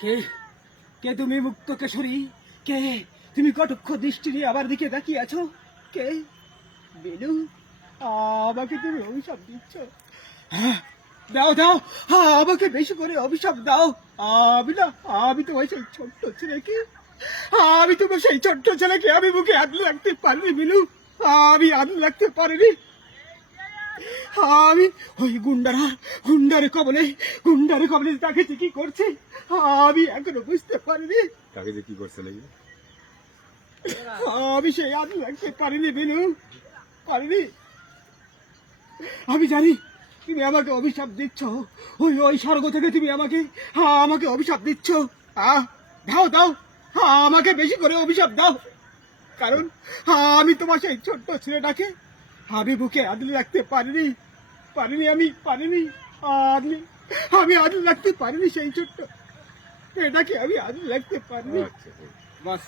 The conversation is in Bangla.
কে কে তুমি মুক্ত কেশরী? কে তুমি কটক্ষ দৃষ্টি নিয়ে আমার দিকে তাকিয়ে আছো? কে? বেনু, আমাকে তুমি অভিশাপ দিচ্ছ? হ্যাঁ, দাও দাও, আমাকে বেশি করে অভিশাপ দাও। আমি না, আমি তোমার সেই ছোট্ট ছেলেকে, আমি তোমার সেই ছোট্ট ছেলেকে আমি মুখে আগলে রাখতে পারিনি বিলু। আমি আগলে রাখতে পারিনি। আমি ওই গুন্ডারে কবলে তাকে যে কি করছে আমি এখনো বুঝতে পারিনি। তাকে যে কি করছে নাকি? আমি সেই আগলে রাখতে পারিনি বিলু, পারিনি। আমি জানি তুমি আমাকে অভিশাপ দিচ্ছ। ওই ওই স্বর্গ থেকে তুমি আমাকে আমাকে অভিশাপ দিচ্ছ। দাও দাও, আমাকে বেশি করে অভিশাপ দাও। কারণ আমি তোমার সেই ছোট্ট ছেলেটাকে আমি বুকে আদলে রাখতে পারিনি, পারিনি, আমি পারিনি। আদলে আমি আদলে রাখতে পারিনি সেই ছোট্ট এটাকে, আমি আদলে রাখতে পারিনি। আচ্ছা। বাস।